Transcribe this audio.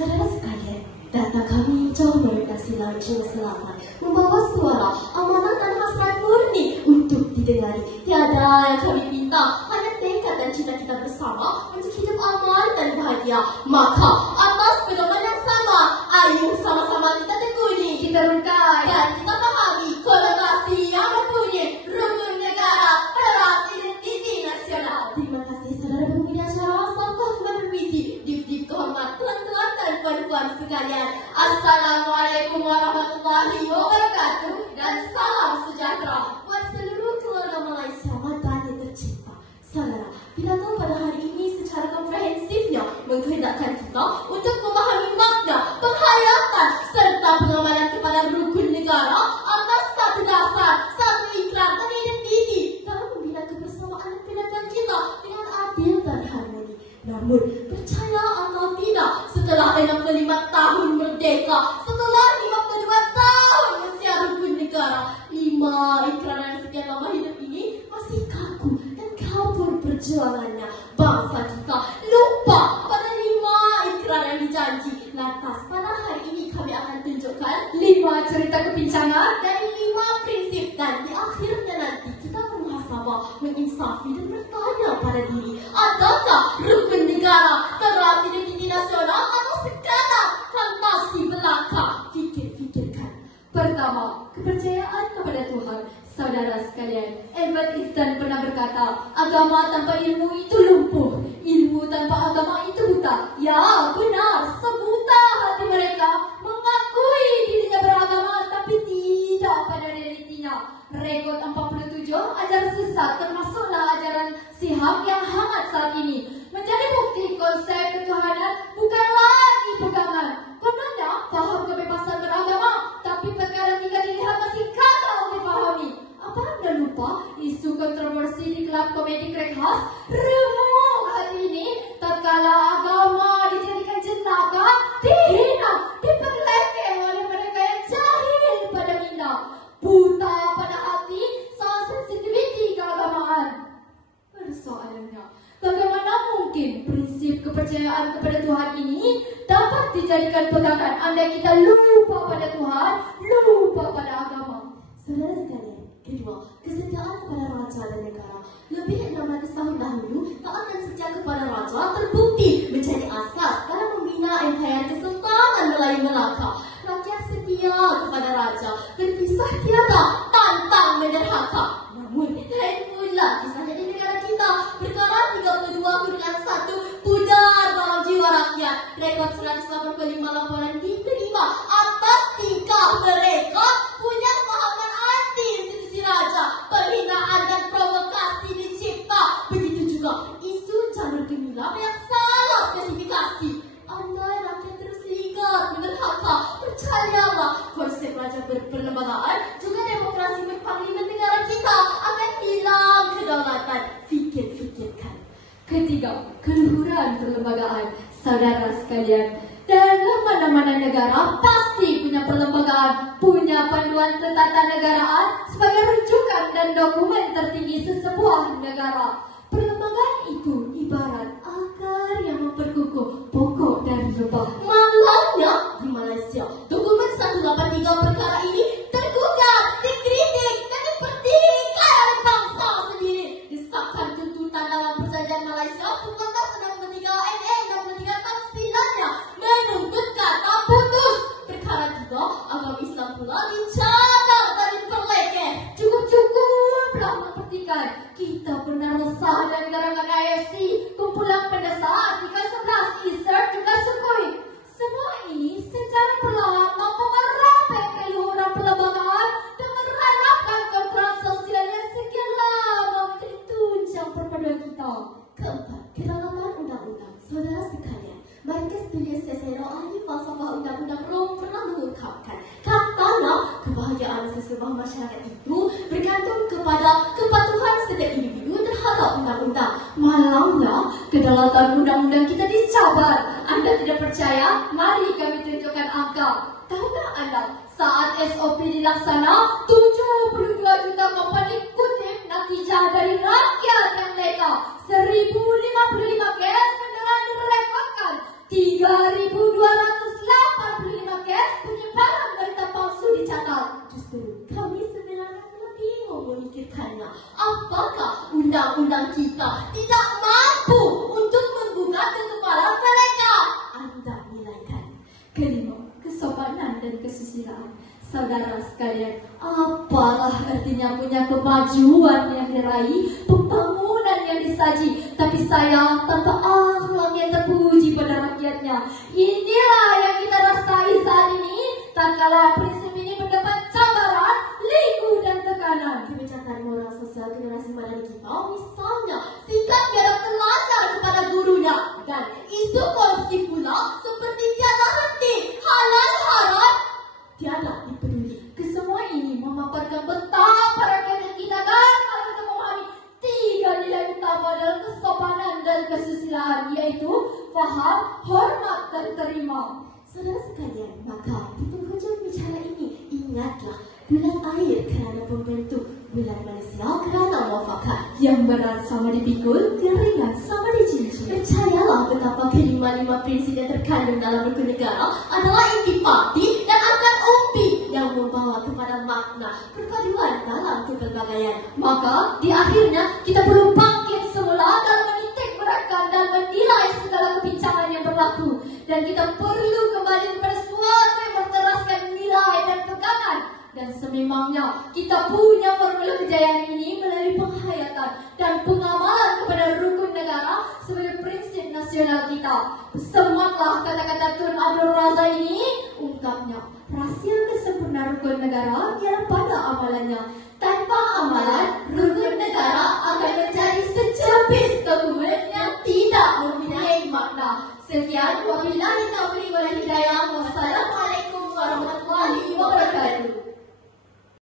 Saudara sekalian, data kami jauh melintasi laut jiwa selatan, membawa suara amanah dan hasrat murni untuk didengar. Tiada yang kami minta, hanya tekad dan cita-cita bersama untuk hidup aman dan bahagia. Maka atas pedoman yang sama, ayo sama-sama kita tekuni, kita rungkai dan kita pahami kolokasi yang mempunyai rukun negara teras identiti nasional. Terima kasih saudara penghuni acara, sanggup bermisi, div-div terhormat tuan-tuan dan puan-puan sekalian. Assalamualaikum warahmatullahi wabarakatuh dan salam sejahtera buat seluruh keluarga Malaysia madani tercinta. Saudara, pidato pada hari ini secara komprehensifnya menghendakkan kita untuk memahami makna, penghayatan serta pengamalan kepada rukun negara atas satu dasar, satu ikrar dan identiti dalam membina kebersamaan dan kedatangan kita dengan adil dan harmoni. Namun, percaya atau tidak, setelah 65 tahun merdeka, setelah 52 tahun usia rukun negara, 5 ikrar yang sekian lama hidup ini masih kaku dan kabur perjuangannya. Bangsa kita lupa pada 5 ikrar yang dijanji. Lantas, pada hari ini kami akan tunjukkan 5 cerita kepincangan dari 5 prinsip, dan di akhirnya nanti kita bermuhasabah, menginsafi dan bertanya pada diri, adakah rukun negara teras identiti nasional atau sekadar fantasi belaka? Fikir-fikirkan. Pertama, kepercayaan kepada Tuhan. Saudara sekalian, Albert Einstein pernah berkata, agama tanpa ilmu itu lumpuh, ilmu tanpa agama itu buta. Ya, benar, sebuta hati mereka mengakui dirinya beragama tapi tidak pada realitinya. Rekod 47 ajaran sesat termasuklah ajaran Sihab yang hangat saat ini. Menjadi bukti konsep ketuhanan bukan lagi pegangan. Kononnya faham kebebasan beragama, tapi perkara tidak dilihat masih gagal dipahami. Apa Anda lupa isu kontroversi di klub komedi Craig House? Remuk hari ini, tatkala agama dijadikan jenaka, dihina, diperlekeh oleh mereka yang jahil pada minda, buta pada hati soal sensitiviti keagamaan. Persoalannya, bagaimana mungkin prinsip kepercayaan kepada Tuhan ini dapat dijadikan pegangan andai kita lupa pada Tuhan, lupa pada agama? Saudara sekalian, kedua, kesetiaan kepada raja dan negara. Lebih 600 tahun dahulu, taat dan setia kepada raja terbukti menjadi asas dalam membina empayar kesultanan Melayu Melaka. Rakyat setia kepada raja, berpisah tiada, tantang menderhaka. Namun, lain pula kisahnya di negara kita. Perkara 32/1 pudar dalam jiwa rakyat. Rekod 185 laporan diterima atas tingkah mereka punya pemahaman anti institusi raja, penghinaan dan provokasi dicipta. Begitu juga isu jalur gemilang yang salah spesifikasi. Andai rakyat terus ligat menderhaka, percayalah konsep raja berperlembagaan juga demokrasi berparlimen negara kita akan hilang kedaulatan. Fikir-fikirkan. Ketiga, keluhuran perlembagaan. Saudara sekalian, dalam mana-mana negara pasti punya perlembagaan, punya panduan ketatanegaraan sebagai rujukan dan dokumen tertinggi sesebuah negara. Perlembagaan itu ibarat akar yang memperkukuh pokok dari lebah. Malangnya di Malaysia, dokumen 183 perkara ini tergugat, dikritik dan dipertikaikan oleh bangsa sendiri. Disahkan tuntutan dalam perjanjian Malaysia Pembatas 63 NE 63 tahun 9-nya menuntut kata putus. Perkara 3, agama Islam pula dicadar dan diperlekeh. Cukup-cukuplah memperhatikan. Kita pernah resah dan garangan AFC, kumpulan pendasar artikel 11, Easter juga Sukhoi. Semua ini secara perlahan mampu merapek keluhuran perlembagaan dan menerapkan kontrak sosial yang sekian lama menjadi tunjang perpaduan kita. Keempat, kedalaman undang-undang. Saudara sekalian, Marcus Tullius Cicero, ahli falsafah undang-undang Rom, pernah mengungkapkan, katanya kebahagiaan sesebuah masyarakat itu bergantung kepada kepatuhan setiap individu terhadap undang-undang. Malangnya, kedaulatan undang-undang kita dicabar. Anda tidak percaya? Mari kami tunjukkan angka. Tahukah Anda, saat SOP dilaksana, 72 juta company kutip natijah dari rakyat yang neka. 1055 kes beneran direkodkan. 3.200 Kelima, kesopanan dan kesusilaan. Saudara sekalian, apalah artinya punya kemajuan yang diraih, pembangunan yang disaji, tapi sayang tanpa akhlak yang terpuji pada rakyatnya. Inilah yang kita rasai saat ini, tak kala prinsip ini mendapat cabaran, liku dan tekanan. Kebijakan moral sosial generasi modern kita, misalnya sikap biadab pelajar kepada gurunya, dan isu korupsi pula seperti tiada henti, halal haram tiada dipeduli. Kesemua ini memaparkan betapa rakyat kita gagal untuk memahami tiga nilai utama dalam kesopanan dan kesusilaan, yaitu faham, hormat, dan terima. Saudara sekalian, maka di penghujung bicara ini, ingatlah bulan air kerana pembentuk, bulan manusia kerana muafakat. Yang berat sama dipikul, yang ringan sama dijinjing. Percayalah betapa kelima-lima prinsip yang terkandung dalam rukun negara adalah intipati dan akar umbi yang membawa kepada makna perpaduan dalam kepelbagaian. Maka di akhirnya kita perlu bangkit semula dalam menitik beratkan dan menilai segala kebincangan yang berlaku, dan kita perlu kembali kepada sesuatu yang berteraskan nilai dan pegangan. Dan sememangnya kita punya formula kejayaan ini melalui penghayatan dan pengamalan kepada rukun negara sebagai prinsip nasional kita. Sematlah kata-kata Tun Abdul Raza ini, ungkapnya, rahsia kesempurnaan rukun negara ialah pada amalannya. Tanpa amalan